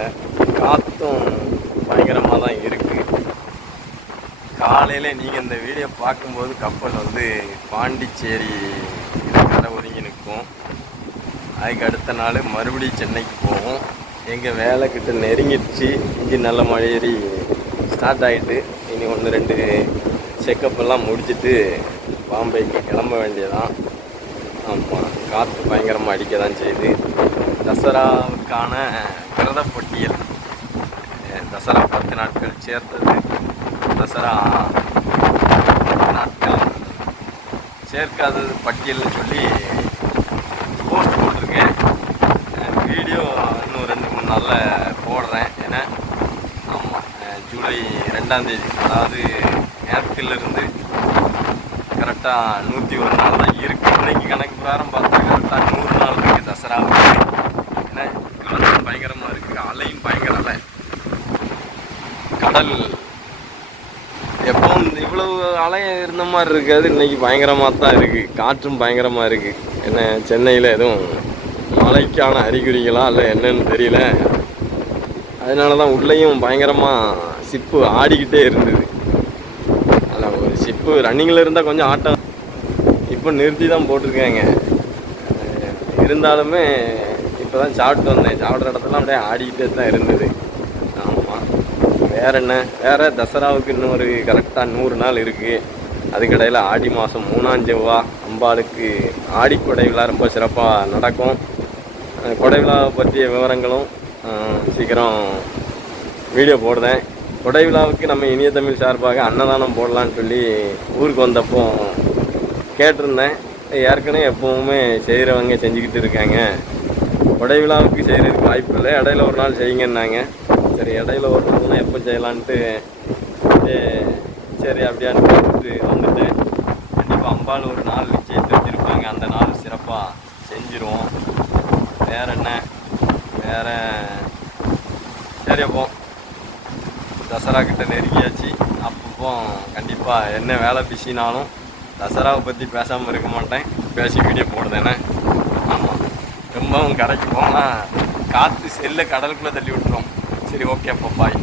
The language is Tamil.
இல்லை, காற்றும் பயங்கரமாக தான் இருக்குது. காலையில் நீங்கள் இந்த வீடியோ பார்க்கும்போது கப்பல் வந்து பாண்டிச்சேரி கரை ஒதுங்கி நிற்கும். அதுக்கு அடுத்த நாள் மறுபடியும் சென்னைக்கு போகும். எங்கள் வேலை கிட்ட நெருங்கிடுச்சு. இன்ஜின் நல்ல மழையேறி ஸ்டார்ட் ஆகிட்டு இனி 1-2 செக்கப்பெல்லாம் முடிச்சுட்டு பாம்பேக்கு கிளம்ப வேண்டியதான். ஆமாம், காற்று பயங்கரமாக அடிக்க தான் செய்யுது. தசராவுக்கான விரத பட்டியல், தசரா 10 நாட்கள் சேர்த்தது, தசரா 10 நாட்கள் சேர்க்காதது பட்டியல்னு சொல்லி போஸ்ட் போட்டிருக்கேன். வீடியோ இன்னும் 2-3 நாளில் போடுறேன். ஏன்னா ஆமாம், ஜூலை 2ஆம் தேதி, அதாவது நேரத்திலிருந்து கரெக்டாக 101 நாள் தான் இருக்குது. இன்னைக்கு கணக்கு பிரகாரம் பார்த்தா கரெக்டாக 100 நாள் இருக்குது தசராவுக்கு. ஏன்னா காற்று பயங்கரமாக இருக்குது, அலையும் பயங்கர அலை. கடல் எப்பவும் இவ்வளவு அலை இருந்த மாதிரி இருக்காது, இன்றைக்கி பயங்கரமாக தான் இருக்குது. காற்றும் பயங்கரமாக இருக்குது. ஏன்னா சென்னையில் எதுவும் மழைக்கான அறிகுறிகளா இல்லை என்னன்னு தெரியல. அதனால தான் உள்ளேயும் பயங்கரமாக சிப்பு ஆடிக்கிட்டே இருந்தது. அதில் ஒரு சிப்பு ரன்னிங்கில் இருந்தால் கொஞ்சம் ஆட்டம், இப்போ நிறுத்தி தான் போட்டிருக்காங்க. இருந்தாலுமே இப்போ தான் சாப்பிட்டு வந்தேன், சாப்பிட்ற இடத்துலாம் அப்படியே ஆடிக்கிட்டே தான் இருந்தது. ஆமாம், வேறு என்ன, வேறு தசராவுக்கு இன்னும் ஒரு கரெக்டாக 100 நாள் இருக்குது. அதுக்கடையில் ஆடி மாதம் 3ஆம் செவ்வாய் அம்பாளுக்கு ஆடி கொடை விழா ரொம்ப சிறப்பாக நடக்கும். கொடை விழாவை பற்றிய விவரங்களும் சீக்கிரம் வீடியோ போடுறேன். கொடை விழாவுக்கு நம்ம இனிய தமிழ் சார்பாக அன்னதானம் போடலான்னு சொல்லி ஊருக்கு வந்தப்போ கேட்டிருந்தேன். ஏற்கனவே எப்போவுமே செய்கிறவங்க செஞ்சுக்கிட்டு இருக்காங்க. கொடை விழாவுக்கு செய்கிறதுக்கு வாய்ப்பு இல்லை, இடையில ஒரு நாள் செய்யுங்கன்னாங்க. சரி, இடையில ஒரு நாள்னா எப்போ செய்யலான்ட்டு சரி அப்படியான்னு கேட்டுட்டு வந்துட்டேன். கண்டிப்பாக அம்பாள் ஒரு நாள் நிச்சயத்தை வச்சுருப்பாங்க, அந்த நாள் சிறப்பாக செஞ்சுருவோம். வேறு என்ன, வேறு சரி. அப்போ தசரா கிட்ட நெருங்கியாச்சு. அப்பப்போ கண்டிப்பாக என்ன வேலை பிஸினாலும் தசராவை பற்றி பேசாமல் இருக்க மாட்டேன், பேசி வீடியோ போடுதேனே. ஆமாம், ரொம்பவும் கரைக்கு போனால் காற்று செல்ல கடலுக்குள்ளே தள்ளி விட்டுரும். சரி, ஓகே, அப்போ பாய்.